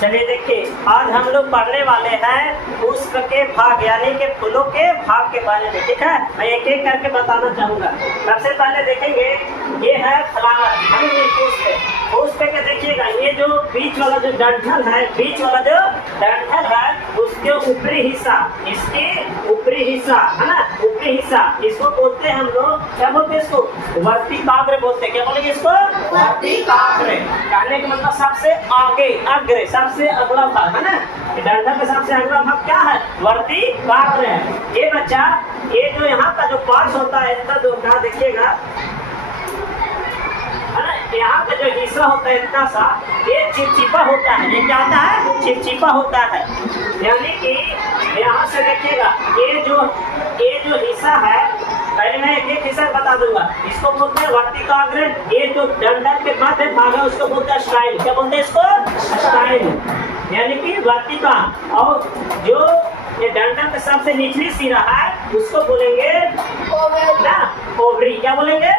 चलिए देखिए, आज हम लोग पढ़ने वाले हैं पुष्प के भाग यानी कि फूलों के भाग के बारे में। ठीक है, मैं एक एक करके बताना चाहूँगा। सबसे पहले देखेंगे, ये है फ्लावर यानी पुष्प। पुष्प के देखिएगा, ये जो बीच वाला जो डंठल है, बीच वाला जो डंठल है उसके ऊपरी हिस्सा, इसके ऊपरी हिस्सा है ना, ऊपरी हिस्सा इसको बोलते हैं हम लोग, क्या बोलते हैं इसको? वर्तिकाग्र बोलते हैं। क्या बोलेंगे इसको? वर्तिकाग्र। कहने का मतलब सबसे आगे, अग्र, सबसे अगला भाग है ना। डंठल का सबसे अगला भाग क्या है? वर्तिकाग्र है। ये बच्चा, ये जो यहाँ का जो पार्ट होता है इतना जो होता है, देखिएगा है ना, यहाँ का जो हिस्सा होता है इतना सा, ये चिपचिपा होता है। ये क्या होता है? चिपचिपा होता है। यानी कि यहाँ से देखिएगा, ये जो हिस्सा है, पहले मैं एक एक हिस्सा बता दूंगा। इसको बोलते हैं वर्तिकाग्र। ये जो डंठल के मध्य भाग है उसको बोलते हैं स्टाइल। क्या बोलते हैं इसको? स्टाइल यानी कि वर्तिका। और जो ये डंठल का सबसे निचली सिरा है उसको बोलेंगे ना ओवरी। क्या बोलेंगे?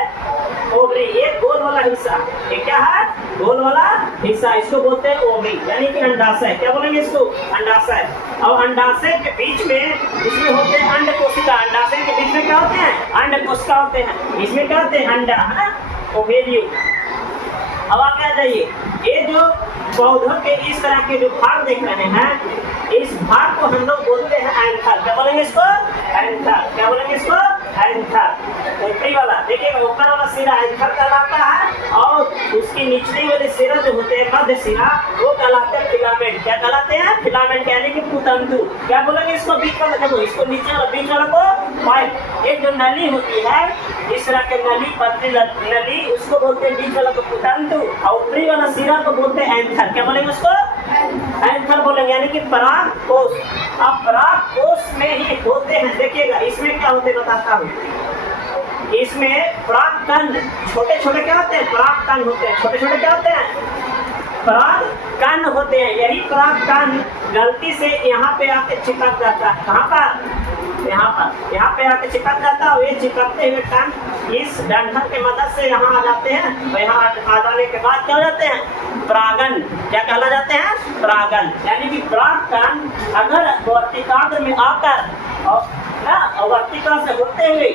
ओवरी। ये गोल वाला हिस्सा, ये क्या है? गोल वाला हिस्सा, इसको बोलते हैं ओवरी यानी कि अंडाशय। क्या बोलेंगे इसको? अंडाशय। और अंडाशय के बीच में इसमें होते हैं अंड कोशिका। अंडाशय के बीच में क्या होते हैं? अंड कोशिका होते हैं। इसमें क्या होते हैं? अंडा है ना, ओवेरियम। अब आगे आ जाइए, ये जो पौधों के इस तरह के जो भाग देख रहे हैं, इस भाग को हम लोग बोलते हैं एंथर। क्या बोलेंगे इसको? एंथर। क्या बोलेंगे इसको? एंथर। ऊपरी वाला देखिए, ऊपर वाला सिरा एंथर कहलाता है और उसकी निचली वाली सिरा जो होते हैं, मध्य सिरा, वो कहलाते हैं फिलामेंट। क्या कहलाते हैं? फिलामेंट यानी कि पुतंतु। क्या बोलेंगे इसको? बीच वाला, देखो इसको नीचे वाला, बीच वाला को पाइप। एक जो नली होती है, इस तरह के नली, पतली नली, उसको बोलते हैं बीच वाला को पुतंतु, और ऊपरी वाला सिरा को बोलते हैं एंथर। क्या बोलेंगे उसको? एंथर बोलेंगे यानी कि परागकोश। अब परागकोश में ही होते हैं, देखिएगा इसमें क्या होते बताता हूँ। इसमें परागकण, छोटे छोटे क्या होते हैं? परागकण होते हैं। छोटे छोटे क्या होते हैं? परागकण होते हैं। यही परागकण गलती से यहाँ पे आके चिपक जाता है। कहाँ पर? यहाँ पे आके चिपक जाता है। और ये चिपकते हुए कण इस डंठल के मदद से यहाँ आ जाते हैं, और यहाँ आ जाने के बाद क्या हो जाते हैं? परागन। क्या कहला जाते हैं? परागन। यानी कि परागकण अगर वर्तिकाग्र में आकर और वर्तिका से होते हुए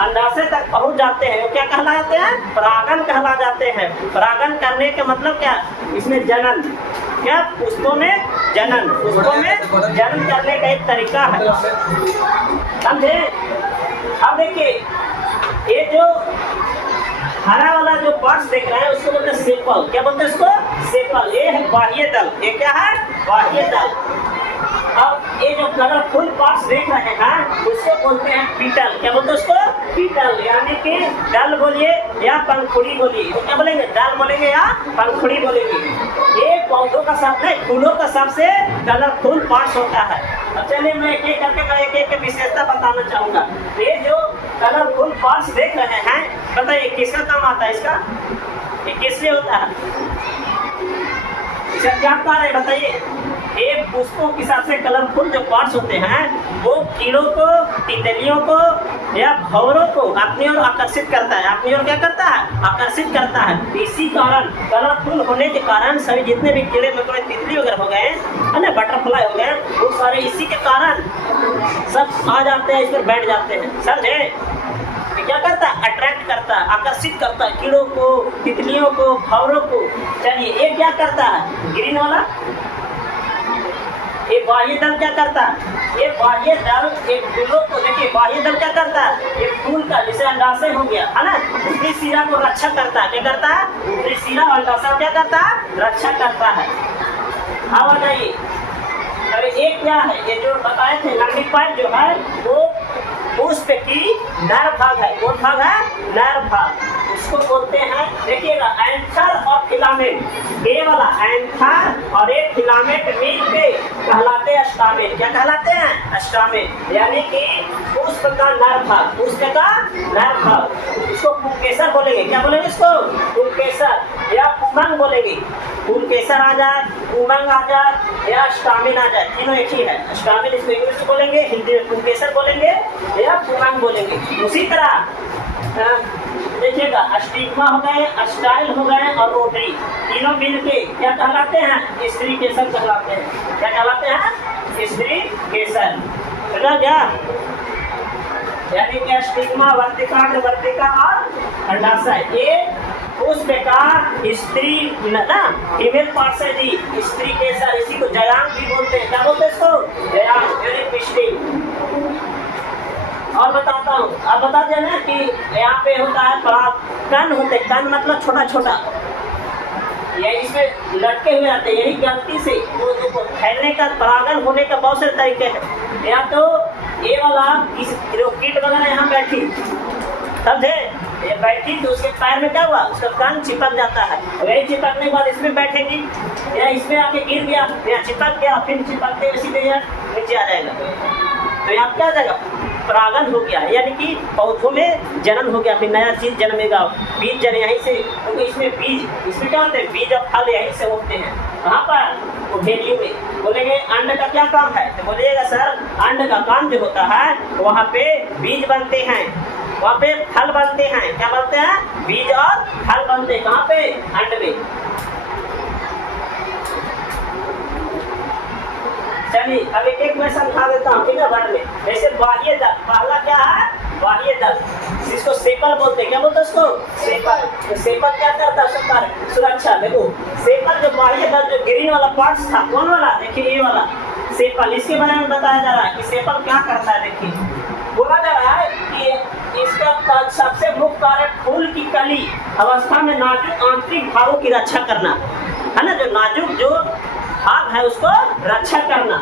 अंडाशय तक पहुंच जाते हैं, वो क्या कहला जाते हैं? परागन कहला जाते हैं। परागन करने का मतलब क्या? इसमें जनन, क्या पुष्पों में जनन, पुष्पों में जनन करने का एक तरीका है, समझे? अब देखिए, ये जो हरा वाला जो पार्ट्स देख रहे हैं उसको बोलते हैं सेपल। क्या बोलते हैं इसको? सेपल। ये है बाह्य दल। ये क्या है? बाह्य दल। अब ये जो कलरफुल पार्ट्स देख रहे हैं उसको बोलते हैं पीटल। क्या बोलते हैं उसको? पीटल यानी कि डल बोलिए या पंखुड़ी बोलिए। तो क्या बोलेंगे? डल बोलेंगे या पंखुड़ी बोलेंगे। ये पौधों का सब नहीं, फूलों का सबसे कलरफुल पार्ट्स होता है। अब चलिए मैं एक एक करके मैं एक एक विशेषता बताना चाहूँगा। ये जो कलरफुल पार्ट्स देख रहे हैं, बताइए किसका काम आता है इसका? ये किस लिए होता है? इसका क्या कार्य है बताइए? ये पुष्पों के हिसाब से कलरफुल जो पार्ट्स होते हैं वो कीड़ों को, तितलियों को या भंवरों को अपनी ओर आकर्षित करता है। अपनी ओर क्या करता है? आकर्षित करता है। इसी कारण कलरफुल होने के कारण सभी जितने भी कीड़े मकोड़े, तितली वगैरह हो गए है ना, बटरफ्लाई हो गए, वो सारे इसी के कारण सब आ जाते हैं, इस पर बैठ जाते हैं। समझे? क्या करता है? अट्रैक्ट करता है, आकर्षित करता है कीड़ों को, तितलियों को, भंवरों को। चलिए, ये क्या करता है? ग्रीन वाला, ये बाह्य दल क्या करता है? ये बाह्य दल एक फूलों को, देखिए बाह्य दल क्या करता है? ये फूल का जैसे अंडाशय हो गया है ना, ऊपरी सिरा को रक्षा करता है। क्या करता है? ऊपरी सिरा और अंडाशय क्या करता है? रक्षा करता है। अब आ जाइए, अरे एक क्या है, ये जो बताए थे नर्मी पाइप जो है वो पुष्प की नर भाग है। कौन भाग है? नर भाग। उसको बोलते हैं, देखिएगा, एंथर और फिलामेंट। ये वाला एंथर और एक फिलामेंट मिल के कहलाते हैं स्टामेन। क्या कहलाते हैं? स्टामेन। यानी कि पुष्प का नर भाग, पुष्प का नर भाग। इसको पुंकेसर बोलेंगे। क्या बोलेंगे इसको? पुंकेसर या पुंबंग बोलेंगे। पुंकेसर आ जाए, पुंबंग आ जाए या स्टामिन आ जाए, तीनों एक ही है। स्टामिन इसको इंग्लिश में बोलेंगे, हिंदी में पुंकेसर बोलेंगे या पुंबंग बोलेंगे। उसी तरह देखिएगा, स्टिग्मा हो गए, स्टाइल हो गए और रोटरी, तीनों मिलके क्या कहलाते हैं? स्त्री केसर कहलाते हैं। क्या कहलाते हैं? स्त्री केसर। समझा क्या? यानी कि स्टिग्मा, वर्तिका, वर्तिका और अंडाशय, ये उस प्रकार स्त्री ना फीमेल पार्ट से जी स्त्री केसर, इसी को जयांग भी बोलते हैं। क्या बोलते हैं इसको? जयांग यानी पिष्टी। और बताता हूँ, अब बता देना कि यहाँ पे होता है परागकण होते, कण मतलब छोटा छोटा, ये इसमें लटके हुए आते हैं। यही गलती से वो फैलने का, परागण होने का बहुत सारे तरीके हैं। या तो ये वाला जो कीट वगैरह यहाँ बैठी, समझे, ये बैठी तो उसके पैर में क्या हुआ? उसका कान चिपक जाता है। वही चिपकने के बाद इसमें बैठेगी, या इसमें आके गिर गया, या चिपक गया, फिर चिपकते सीधे नीचे आ जाएगा। तो यहाँ क्या आ जाएगा? परागण हो गया, यानी कि पौधों में जन्म हो गया, फिर नया चीज जन्मेगा, बीज जन यहीं से, क्योंकि इसमें बीज, इसमें क्या होते हैं? बीज और फल यहीं से होते हैं। कहाँ पर? वो वैल्यू में। बोलेंगे अंड का क्या काम है? तो बोलिएगा सर अंड का काम जो होता है वहाँ पे बीज बनते हैं, वहाँ पे फल बनते हैं। क्या बनते हैं? बीज और फल बनते हैं। कहाँ पे? अंड में। चलिए अब एक एक मैं समझा देता हूँ, ठीक है? वर्ड में जैसे बाह्य दल, पहला क्या है? बाह्य दल, इसको सेपल बोलते हैं। क्या बोलते हैं इसको? सेपल। तो सेपल क्या करता है? सुरक्षा। देखो सेपल, जो बाह्य दल, जो ग्रीन वाला पार्ट था, कौन वाला? देखिए ये वाला सेपल, इसके बारे में बताया जा रहा है कि सेपल क्या करता है। देखिए बोला जा रहा है कि इसका सबसे मुख्य कार्य फूल की कली अवस्था में नाजुक आंतरिक भागों की रक्षा करना है ना, जो नाजुक जो भाग है उसको रक्षा करना।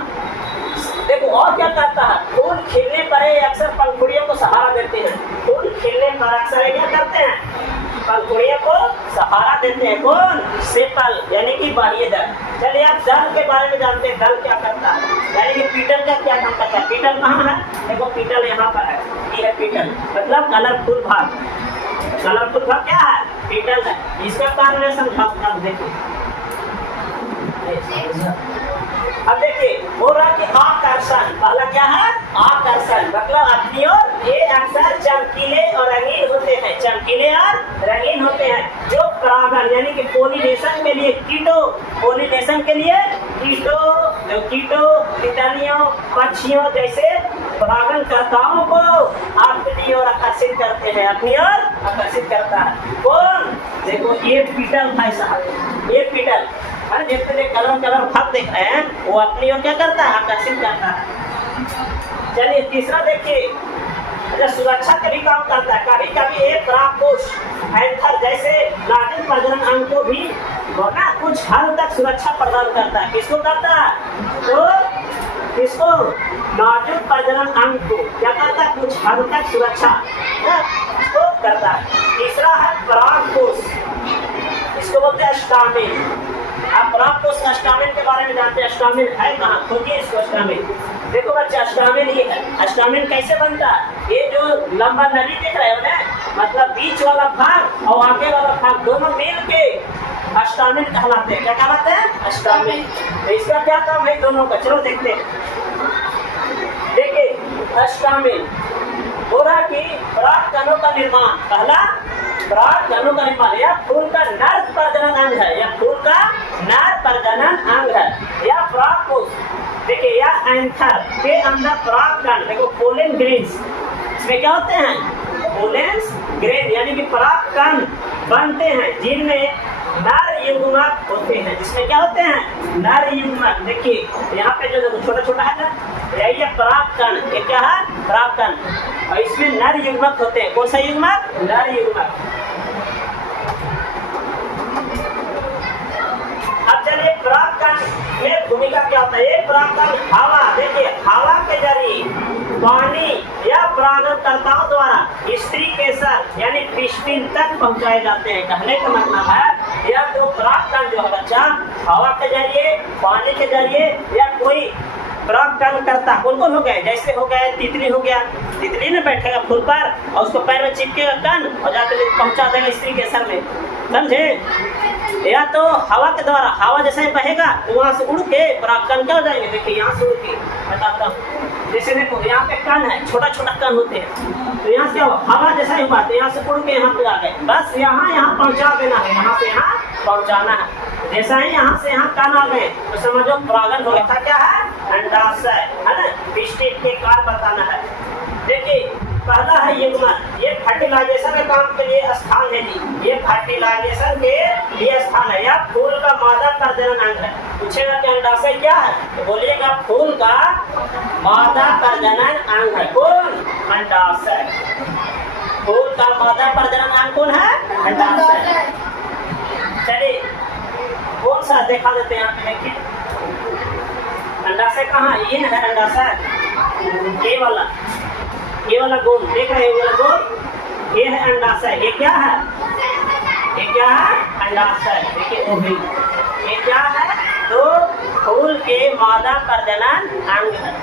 देखो और क्या करता है? फूल खिलने पर अक्सर पंखुड़ियों को सहारा देते हैं। फूल खिलने पर अक्सर क्या करते हैं? पंखुड़ियों को सहारा देते हैं। कौन? सेपल, यानी कि बाह्य दल। चलिए आप दल के बारे में जानते हैं, दल क्या करता है, यानी कि पीटल का क्या काम करता है। पीटल कहाँ है? देखो पीटल यहाँ पर है, ये है पीटल, मतलब कलरफुल भाग। कलरफुल भाग क्या है? पीटल है। इसका कारण मैं समझाऊंगा, देखिए। अब देखिए बोल रहा कि आकर्षण, पहला क्या है? आकर्षण, मतलब अपनी ओर ये अक्सर चमकीले और रंगीन होते हैं। चमकीले और रंगीन होते हैं। जो परागण यानी कि पोलिनेशन के लिए कीटों, पोलिनेशन के लिए कीटों, तितलियों, पक्षियों जैसे परागण कर्ताओं को अपनी ओर आकर्षित करते हैं। अपनी ओर आकर्षित करता है। कौन? देखो ये पीटल भाई साहब, ये पीटल, अरे जितने कलर भाग देख रहे हैं वो अपनी ओर क्या करता है? आकर्षित करता है। चलिए तीसरा देखिए, अच्छा सुरक्षा का भी काम करता है। कभी कभी एक परागकोश एंथर जैसे नाजुक प्रजनन अंग को भी ना कुछ हद तक सुरक्षा प्रदान करता है। किसको करता है? तो किसको? नाजुक प्रजनन अंग को क्या करता है? कुछ हद तक सुरक्षा को करता है। तीसरा है परागकोश, इसको बोलते हैं स्टामेन। आप परागकोश स्टामेन के बारे में जानते हैं? स्टामेन है कहाँ? खोजिए इसको। स्टामेन देखो बच्चा, स्टामेन ये है। स्टामेन कैसे बनता है? ये जो लंबा नली देख रहे हो ना, मतलब बीच वाला भाग और आगे वाला भाग दोनों मिल के स्टामेन कहलाते हैं। क्या कहलाते हैं? स्टामेन। तो इसका क्या काम है दोनों का? चलो देखते हैं। देखिए स्टामेन हो रहा कि परागकणों का निर्माण, पहला परागकणों का निर्माण, या फूल का नर प्रजनन अंग है, या फूल का नर प्रजनन अंग है, या परागकोश। देखिए या एंथर के अंदर परागकण, देखो पोलन ग्रेन्स, इसमें क्या होते हैं? पोलन ग्रेन, यानी कि परागकण बनते हैं जिनमें नर युग्मक होते हैं। जिसमें क्या होते हैं? नर युग्मक। देखिए यहाँ पे जो छोटा छोटा है ना, यही है परागकण। ये क्या है? परागकण। और इसमें नर युग्मक होते हैं। कौन सा युग्मक? नर युग्मक। अब चलिए परागकण में भूमिका क्या होता है? ये परागकण हवा, देखिए हवा के जरिए पानी या परागणकर्ताओं द्वारा स्त्री केसर यानी पिस्टिन तक पहुंचाए जाते हैं। कहने का मतलब है यह जो परागकण जो है बच्चा, हवा के जरिए, पानी के जरिए, या कोई परागकण करता कौन कौन हो गए? जैसे हो गए तितली हो गया, तितली ने बैठेगा फूल पर और उसको पैर में चिपकेगा कण और जाकर पहुंचा देगा स्त्री केसर में। समझे? या तो हवा के द्वारा, हवा जैसे ही बहेगा तो वहाँ से उड़ के परागकण क्या हो जाएंगे। देखिए यहाँ से उड़ के बताता हूँ, जैसे देखो यहाँ पे कण है, छोटा छोटा कण होते हैं, तो यहाँ से क्या हुआ, हवा जैसा ही हुआ तो यहाँ से उड़ के यहाँ पे आ गए, बस यहाँ पहुँचा देना है, यहाँ से यहाँ पहुँचाना है। जैसा ही यहाँ से यहाँ कण आ गए तो समझो परागन हो गया था। क्या है, अंडाशय है ना, पिस्टिक के कार्य बताना है। देखिए पहला है युग्मन, ये फर्टिलाइजेशन के काम के लिए स्थान है जी, ये फर्टिलाइजेशन के लिए स्थान है, या फूल का मादा प्रजनन अंग है। पूछेगा कि अंडाशय क्या है तो बोलिएगा फूल का मादा प्रजनन अंग है। कौन, अंडाशय। फूल का मादा प्रजनन अंग कौन है, अंडाशय। चलिए कौन सा देखा देते हैं, यहाँ पे देखिए अंडाशय कहाँ, ये है अंडाशय, ये वाला गोल देख रहे हैं, ये वाला गोल, ये है अंडाशय। ये क्या है, ये क्या है, अंडाशय। देखिए ओवरी, ये क्या है, तो फूल के मादा प्रजनन अंग है।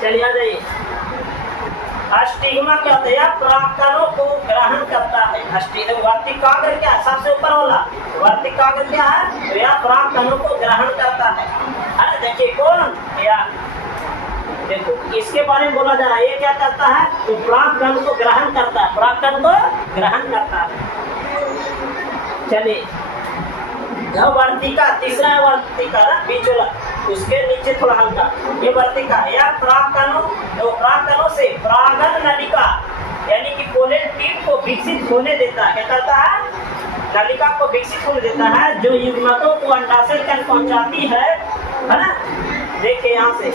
चलिए आ जाइए, स्टिग्मा क्या होता है, परागकणों को ग्रहण करता है। वर्तिकाग्र क्या है, सबसे ऊपर वाला वर्तिकाग्र क्या है, तो यह परागकणों को ग्रहण करता है। अरे देखिए कौन, या देखो इसके बारे में बोला जा रहा है, ये क्या करता है, तो परागकण को ग्रहण करता है, परागकण को ग्रहण करता है। चलिए वर्तिका, तीसरा है वर्तिका ना, बीच वाला, उसके नीचे थोड़ा हल्का, ये वर्तिका या परागकणों, तो परागकणों से परागन नलिका यानी कि पोलन टिप को विकसित होने देता है। क्या करता है, नलिका को विकसित होने देता है, जो युग्मकों को अंडाशय तक पहुंचाती है ना। देखिए यहाँ से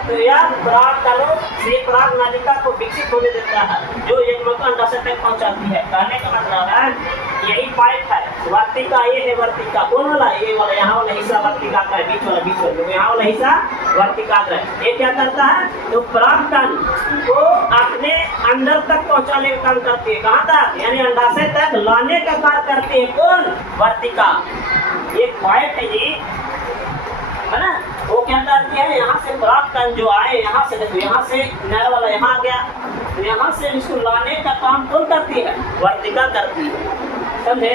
तो यह परागकणों से पराग नलिका को विकसित होने देता है, जो युग्मक अंडाशय तक पहुंचाती है। कहने का मतलब है यही पाइप है, वर्तिका ये है, वर्तिका कौन वाला, ये वाला, यहाँ वाला हिस्सा वर्तिका का है, बीच वाला, यहाँ वाला हिस्सा वर्तिका का है। ये क्या करता है, तो परागकण को अपने अंदर तक पहुंचाने का काम करती है। कहाँ तक, यानी अंडाशय तक लाने का कार्य करती है। कौन, वर्तिका। ये पाइप है जी, है ना, वो क्या करती है, यहाँ से परागकण जो आए, यहाँ से देखो, यहाँ से नर वाला यहाँ आ गया, तो यहाँ से इसको लाने का काम कौन करती है, वर्तिका करती है। समझे।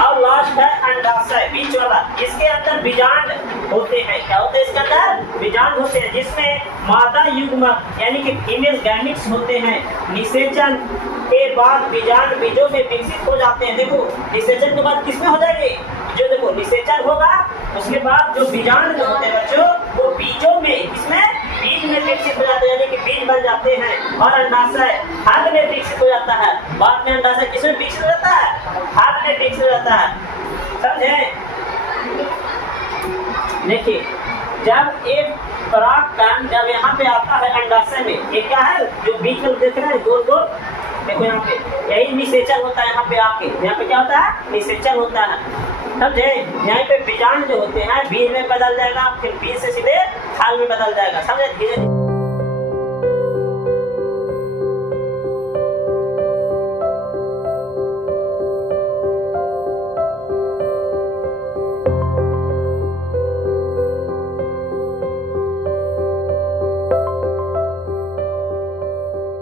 अब लास्ट है अंडाशय, बीच वाला, इसके अंदर बीजांड होते हैं। क्या होते हैं इसके अंदर, बीजांड होते हैं, जिसमें मादा युग्मक यानी कि फीमेल गैमिट्स होते हैं। निषेचन के बाद बीजांड बीजों में विकसित हो जाते हैं। देखो निषेचन के बाद किसमें हो जाएंगे, जो देखो निषेचन होगा उसके बाद जो बीजांड जो होते हैं बच्चों, वो बीजों में, इसमें बीज में विकसित हो जाते हैं, यानी कि बीज बन जाते हैं। और अंडाशय फल में विकसित हो जाता है। बाद में अंडाशय किसमें विकसित हो जाता है, फल में विकसित हो जाता है। समझे। देखिए जब एक परागकण जब यहाँ पे आता है अंडाशय में, ये क्या है, जो बीच में देख रहे हैं गोल गोल, देखो यहाँ पे यही निषेचन होता है। यहाँ पे आके यहाँ पे क्या होता है, निषेचन होता है। समझे। यहाँ पे बीजांड जो होते हैं बीज में बदल जाएगा, फिर बीज से सीधे फल में बदल जाएगा। समझे। धीरे